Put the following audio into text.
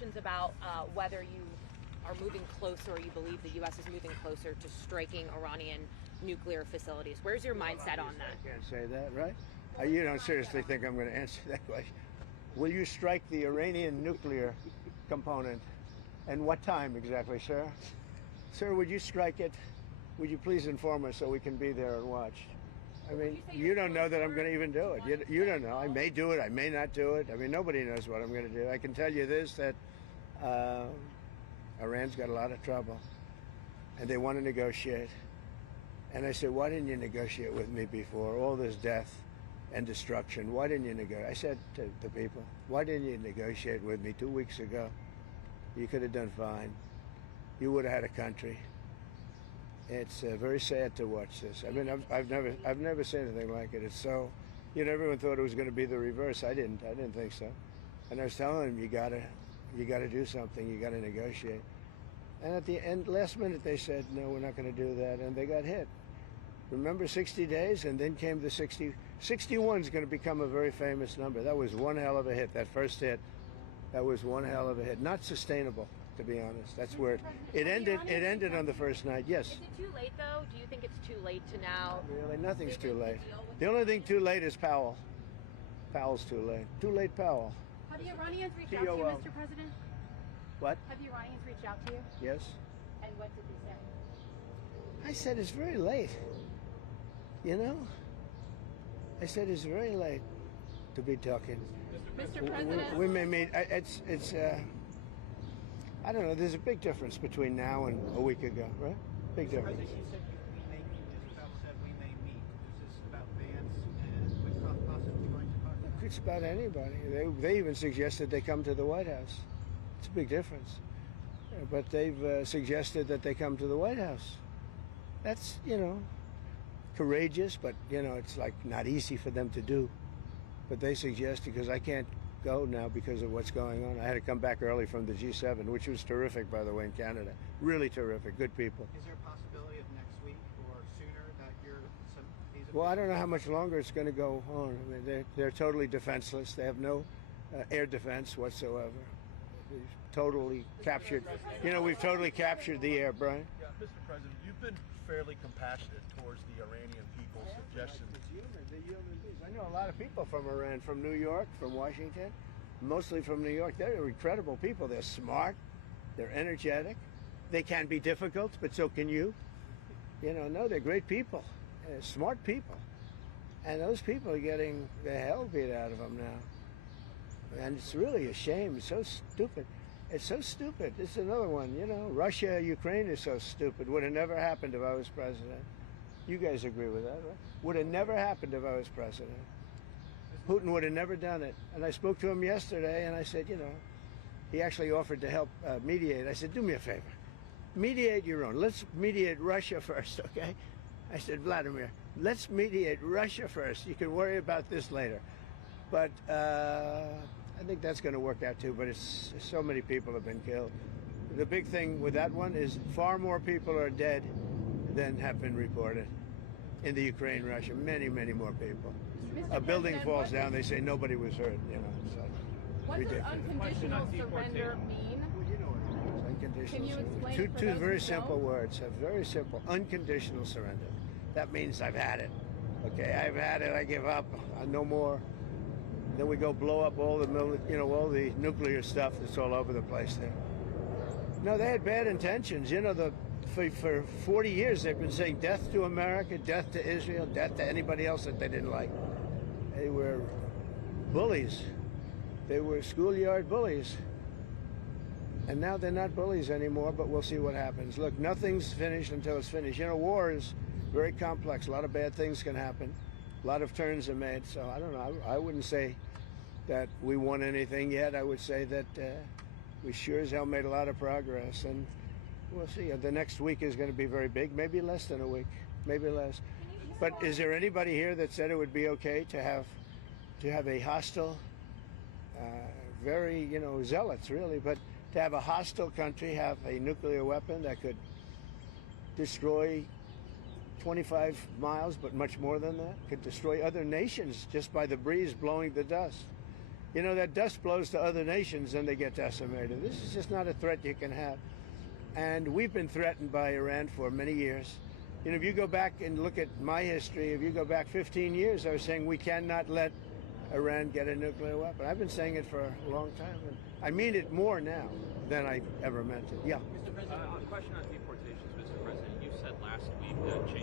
questions about whether you are moving closer, or you believe the U.S. is moving closer to striking Iranian nuclear facilities. Where's your mindset on that? I can't say that, right? You don't seriously think I'm going to answer that question? Will you strike the Iranian nuclear component? And what time exactly, sir? Sir, would you strike it? Would you please inform us so we can be there and watch? I mean, you don't know that I'm going to even do it. You don't know. I may do it. I may not do it. I mean, nobody knows what I'm going to do. I can tell you this, that Iran's got a lot of trouble, and they want to negotiate. And I said, why didn't you negotiate with me before? All this death and destruction. Why didn't you negotiate? I said to the people, why didn't you negotiate with me 2 weeks ago? You could have done fine. You would have had a country. It's very sad to watch this. I mean, I've never seen anything like it. It's so, everyone thought it was going to be the reverse. I didn't think so. And I was telling them, you gotta do something. You gotta negotiate. And at the end, last minute, they said, no, we're not going to do that, and they got hit. Remember 60 days, and then came the 60. 61 is going to become a very famous number. That was one hell of a hit. That first hit, that was one hell of a hit. Not sustainable, to be honest. That's where it ended. It ended on the first night. Yes. Is it too late, though? Do you think it's too late to now? Really, nothing's too late. The only thing too late is Powell. Powell's too late. Too late, Powell. Have the Iranians reached out to you, Mr. President? What? Have the Iranians reached out to you? Yes. And what did they say? I said it's very late. I said it's very late to be talking. Mr. President, we may meet. It's. I don't know. There's a big difference between now and a week ago, right? Big difference. President, you said we may meet. This without said we may meet. Is this about Vance and with possibly going to talk? It's about anybody. They even suggested they come to the White House. It's a big difference. But they've suggested that they come to the White House. That's, courageous, but, it's like not easy for them to do. But they suggested, because I can't go now because of what's going on. I had to come back early from the G7, which was terrific, by the way, in Canada. Really terrific. Good people. Is there a possibility of next week or sooner that Well, I don't know how much longer it's going to go on. I mean, they're totally defenseless. They have no air defense whatsoever. We've totally captured. We've totally captured the air, Brian. Yeah, Mr. President, you've been fairly compassionate towards the Iranian people's suggestions. I know a lot of people from Iran, from New York, from Washington, mostly from New York. They're incredible people. They're smart. They're energetic. They can be difficult, but so can you. No, they're great people. Smart people. And those people are getting the hell beat out of them now. And it's really a shame. It's so stupid. It's so stupid. It's another one, Russia, Ukraine is so stupid. Would have never happened if I was president. You guys agree with that, right? Would have never happened if I was president. Putin would have never done it. And I spoke to him yesterday, and I said, he actually offered to help mediate. I said, do me a favor. Mediate your own. Let's mediate Russia first, okay? I said, Vladimir, let's mediate Russia first. You can worry about this later. But I think that's going to work out too, but it's so many people have been killed. The big thing with that one is far more people are dead than have been reported in the Ukraine, Russia. Many, many more people. A building falls down, they say nobody was hurt, It's like what ridiculous. does unconditional surrender mean? Well, you know what it is. Unconditional Can you surrender. explain it for Two those very who simple don't? words. Very simple. Unconditional surrender. That means I've had it. Okay, I've had it. I give up. No more. Then we go blow up all the all the nuclear stuff that's all over the place there. No, they had bad intentions. For 40 years they've been saying death to America, death to Israel, death to anybody else that they didn't like. They were bullies. They were schoolyard bullies. And now they're not bullies anymore, but we'll see what happens. Look, nothing's finished until it's finished. War is very complex. A lot of bad things can happen. A lot of turns are made. So I don't know. I wouldn't say that we won anything yet. I would say that we sure as hell made a lot of progress. And we'll see. The next week is going to be very big. Maybe less than a week. Maybe less. But is there anybody here that said it would be okay to have a hostile, very, zealots really, but to have a hostile country have a nuclear weapon that could destroy 25 miles, but much more than that, could destroy other nations just by the breeze blowing the dust. You know, that dust blows to other nations and they get decimated. This is just not a threat you can have. And we've been threatened by Iran for many years. You know, if you go back and look at my history, if you go back 15 years, I was saying we cannot let Iran get a nuclear weapon. I've been saying it for a long time, and I mean it more now than I ever meant it. Yeah. Mr. President, a question on deportations, Mr. President. You said last week that